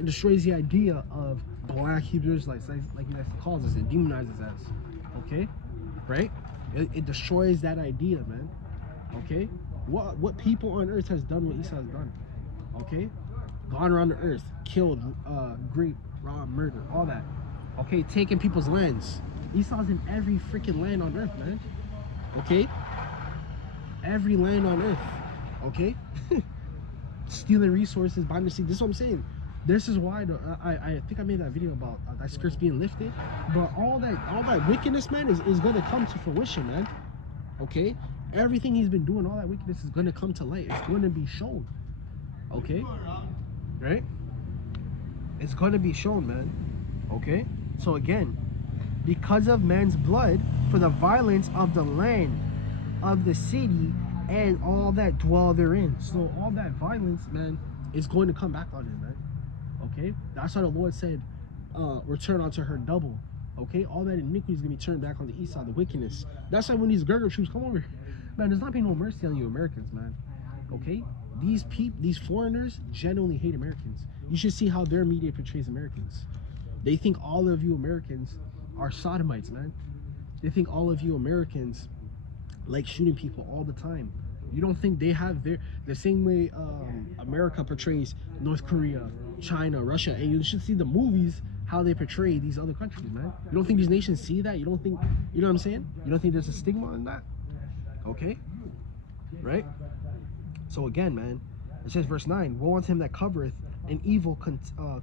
It destroys the idea of black Hebrews, like he likes to call us and demonizes us. Okay, right? It destroys that idea, man. Okay, what people on earth has done what Esau has done? Okay, gone around the earth, killed, raped, robbed, murdered, all that. Okay, taking people's lands. Esau's in every freaking land on earth, man. Okay, every land on earth. Okay, stealing resources, buying the sea. This is what I'm saying. This is why I think I made that video about that skirts being lifted. But all that wickedness, man, is gonna come to fruition, man. Okay, everything he's been doing, all that wickedness is gonna come to light. It's going to be shown. Okay, right? It's gonna be shown, man. Okay, so again, because of man's blood, for the violence of the land, of the city, and all that dwell therein. So all that violence, man, is going to come back on him, man. Okay, that's why the Lord said, return unto her double. Okay, all that iniquity is gonna be turned back on the Esau, the wickedness. That's why when these Gerger troops come over, man, there's not being no mercy on you Americans, man. Okay, these foreigners genuinely hate Americans. You should see how their media portrays Americans. They think all of you Americans are sodomites, man. They think all of you Americans like shooting people all the time. You don't think they have the same way America portrays North Korea, China, Russia, and you should see the movies how they portray these other countries, man. You don't think these nations see that? You don't think, you know what I'm saying? You don't think there's a stigma on that? Okay, right? So again, man, it says verse 9, woe unto him that covereth an evil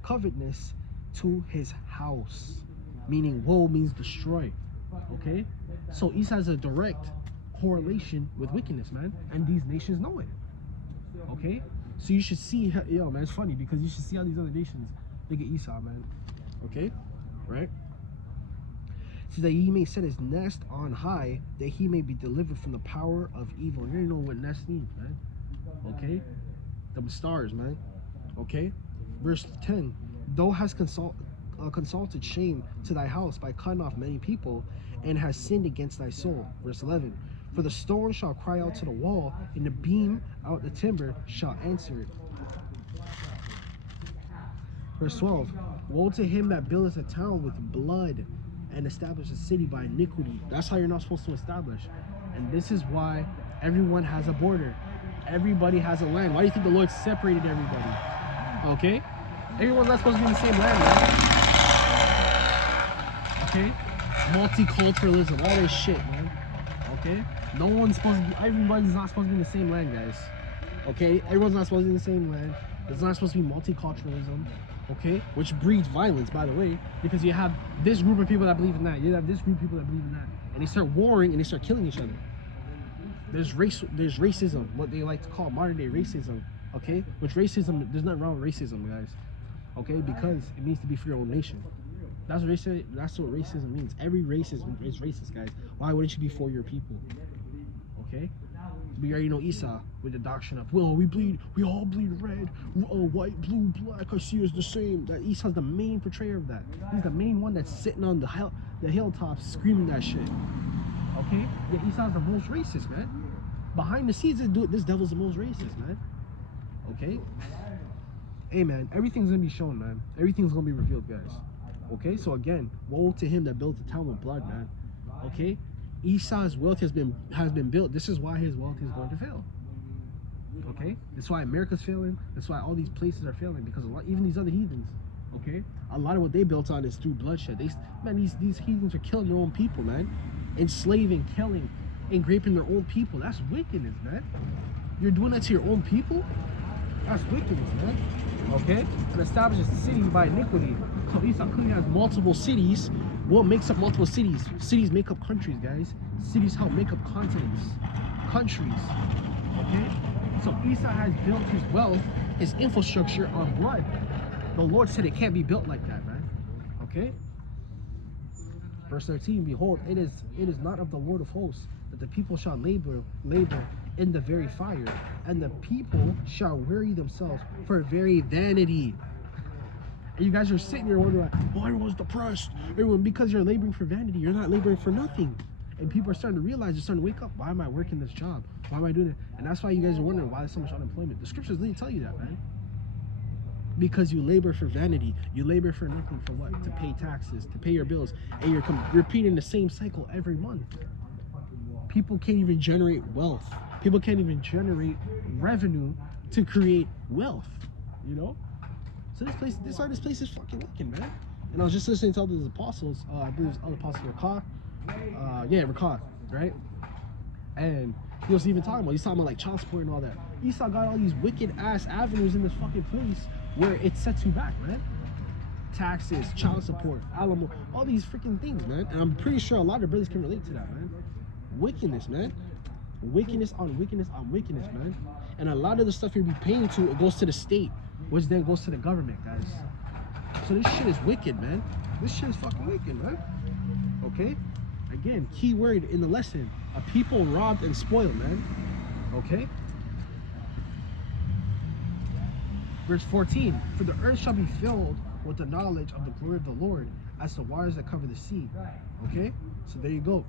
covetousness to his house. Meaning woe means destroy. Okay, so Esau has a direct correlation with wickedness, man, and these nations know it. Okay, so you should see, yo, man, it's funny because you should see how these other nations look at Esau, man. Okay, right? So that he may set his nest on high, that he may be delivered from the power of evil. You already know what nest means, man. Okay, the stars, man. Okay, verse 10, thou hast consulted shame to thy house by cutting off many people, and has sinned against thy soul. Verse 11, for the stone shall cry out to the wall, and the beam out the timber shall answer it. Verse 12, woe to him that buildeth a town with blood, and establish a city by iniquity. That's how you're not supposed to establish. And this is why everyone has a border. Everybody has a land. Why do you think the Lord separated everybody? Okay, everyone's not supposed to be in the same land, man. Okay, multiculturalism, all this shit, man. Okay, no one's supposed to be, everybody's not supposed to be in the same land, guys. Okay, everyone's not supposed to be in the same land. There's not supposed to be multiculturalism. Okay, which breeds violence, by the way, because you have this group of people that believe in that, you have this group of people that believe in that, and they start warring and they start killing each other. There's racism, what they like to call modern day racism. Okay, which racism, there's nothing wrong with racism, guys. Okay, because it means to be for your own nation. That's what racism means. Every race is racist, guys. Why wouldn't you be for your people? Okay, we already know Esau with the doctrine of, well, we all bleed red, white, blue, black, I see us the same. That Esau's the main portrayer of that. He's the main one that's sitting on the hilltops screaming that shit. Okay, yeah, Esau's the most racist, man. Behind the scenes, this devil's the most racist, man. Okay, hey, man, everything's gonna be shown, man. Everything's gonna be revealed, guys. Okay, so again, woe to him that built a town with blood, man. Okay, Esau's wealth has been built. This is why his wealth is going to fail. Okay, that's why America's failing. That's why all these places are failing, because even these other heathens, okay, a lot of what they built on is through bloodshed. These heathens are killing their own people, man, enslaving, killing, and raping their own people. That's wickedness, man. You're doing that to your own people. That's wickedness, man. Okay, and establishes the city by iniquity. So Esau clearly has multiple cities. What makes up multiple cities? Cities make up countries, guys. Cities help make up continents, countries. Okay, so Esau has built his wealth, his infrastructure on blood. The Lord said it can't be built like that, man. Okay. Verse 13, behold, it is not of the Lord of hosts that the people shall labor in the very fire, and the people shall weary themselves for very vanity. And you guys are sitting there wondering, like, oh, everyone's depressed. Everyone, because you're laboring for vanity, you're not laboring for nothing. And people are starting to realize, they're starting to wake up. Why am I working this job? Why am I doing it? And that's why you guys are wondering why there's so much unemployment. The scriptures literally tell you that, man. because you labor for vanity. You labor for nothing. For what? To pay taxes, to pay your bills, and you're repeating the same cycle every month. People can't even generate wealth. People can't even generate revenue to create wealth. You know. So this place is fucking wicked, man. And I was just listening to all these apostles. I believe it was Apostle Rakah. Rakah, right? And he was even talking about like child support and all that. Esau got all these wicked ass avenues in this fucking place where it sets you back, man. Taxes, child support, alimony, all these freaking things, man. And I'm pretty sure a lot of brothers can relate to that, man. Wickedness, man. Wickedness on wickedness on wickedness, man. And a lot of the stuff you'll be paying to, it goes to the state, which then goes to the government, guys. So this shit is wicked, man. This shit is fucking wicked, man. Okay? Again, key word in the lesson: a people robbed and spoiled, man. Okay? Verse 14: for the earth shall be filled with the knowledge of the glory of the Lord as the waters that cover the sea. Okay? So there you go.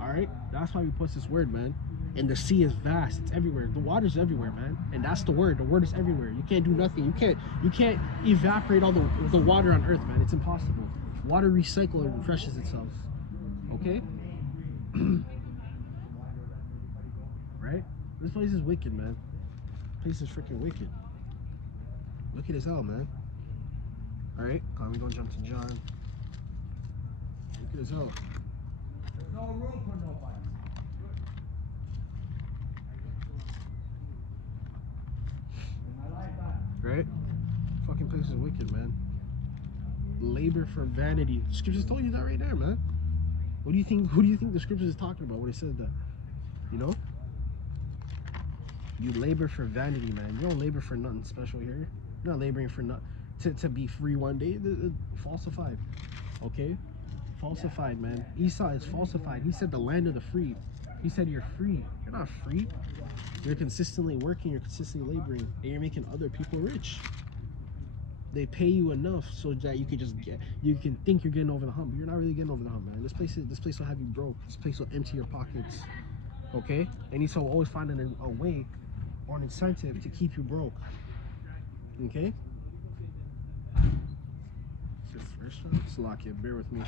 Alright? That's why we put this word, man. And the sea is vast. It's everywhere. The water's everywhere, man. And that's the word. The word is everywhere. You can't do nothing. You can't evaporate all the water on earth, man. It's impossible. Water recycles and refreshes itself. Okay? Right? This place is wicked, man. This place is freaking wicked. Wicked as hell, man. Alright, we're gonna jump to John. Wicked as hell. There's no room for nobody. Right? Fucking place is wicked, man. Labor for vanity. The scriptures told you that right there, man. What do you think? Who do you think the scriptures is talking about when it said that? You know? You labor for vanity, man. You don't labor for nothing special here. You're not laboring for nothing to be free one day. Falsified. Okay? Falsified, man. Esau is falsified. He said the land of the free. He said you're free. You're not free. You're consistently working, you're consistently laboring, and you're making other people rich. They pay you enough so that you can think you're getting over the hump. You're not really getting over the hump, man. This place will have you broke. This place will empty your pockets. Okay? And Esau will always find a way or an incentive to keep you broke. Okay? Salakia, bear with me.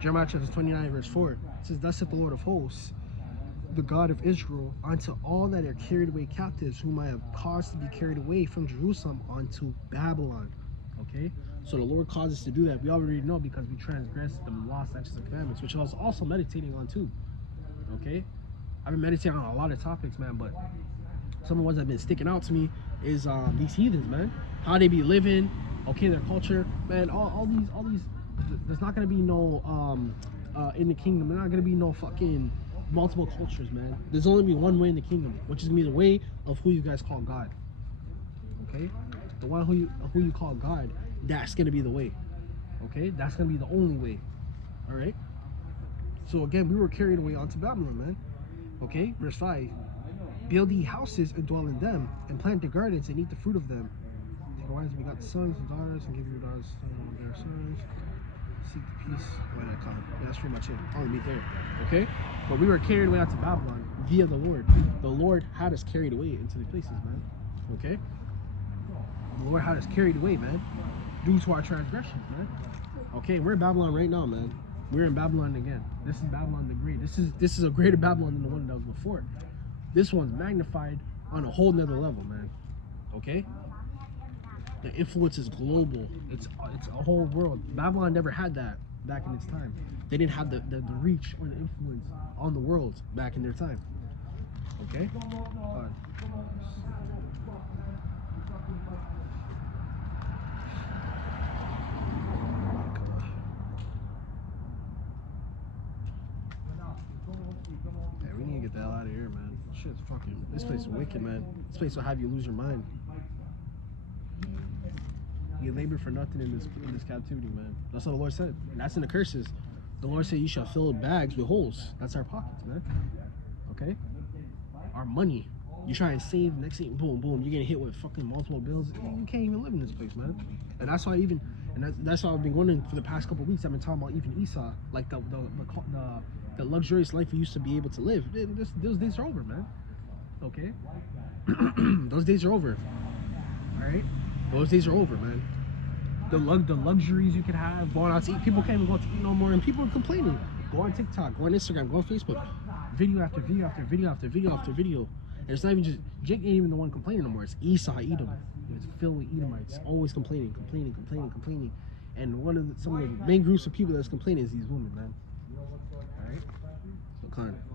Jeremiah chapter 29, verse 4. It says, thus saith the Lord of hosts, the God of Israel, unto all that are carried away captives, whom I have caused to be carried away from Jerusalem unto Babylon. Okay? So the Lord caused us to do that. We already know because we transgressed the law, statutes, and commandments, which I was also meditating on too. Okay? I've been meditating on a lot of topics, man, but some of the ones that have been sticking out to me is these heathens, man. How they be living, okay, their culture, man, all these there's not gonna be no in the kingdom. There's not gonna be no fucking multiple cultures, man. There's only be one way in the kingdom, which is gonna be the way of who you guys call God. Okay, the one who you call God, that's gonna be the way. Okay, that's gonna be the only way. All right. So again, we were carried away onto Babylon, man. Okay, verse 5. Build ye houses and dwell in them, and plant the gardens and eat the fruit of them. Take wives, we got sons and daughters, and give your daughters to their sons. Seek the peace when I come. Yeah, that's pretty much it. I'll meet there. Okay? But we were carried away out to Babylon via the Lord. The Lord had us carried away into the places, man. Okay? The Lord had us carried away, man, due to our transgressions, man. Okay, we're in Babylon right now, man. We're in Babylon again. This is Babylon the Great. This is a greater Babylon than the one that was before. This one's magnified on a whole nother level, man. Okay? The influence is global. It's a whole world. Babylon never had that back in its time. They didn't have the reach or the influence on the world back in their time. Okay? Yeah, we need to get the hell out of here, man. Shit's fucking. This place is wicked, man. This place will have you lose your mind. You labor for nothing in this captivity, man. That's what the Lord said. And that's in the curses. The Lord said you shall fill bags with holes. That's our pockets, man. Okay? Our money. You try and save, next thing, boom, boom, you're getting hit with fucking multiple bills. You can't even live in this place, man. And that's why that's why I've been going for the past couple of weeks. I've been talking about even Esau, like the luxurious life we used to be able to live. Those days are over, man. Okay? Those days are over. All right? Those days are over, man. The luxuries you could have, going out to eat. People can't even go out to eat no more, and people are complaining. Go on TikTok, go on Instagram, go on Facebook. Video after video after video after video after video. And it's not even just, Jake ain't even the one complaining no more. It's Esau, Edom. It's filled with Edomites, always complaining. And some of the main groups of people that's complaining is these women, man. All right? So, kind of.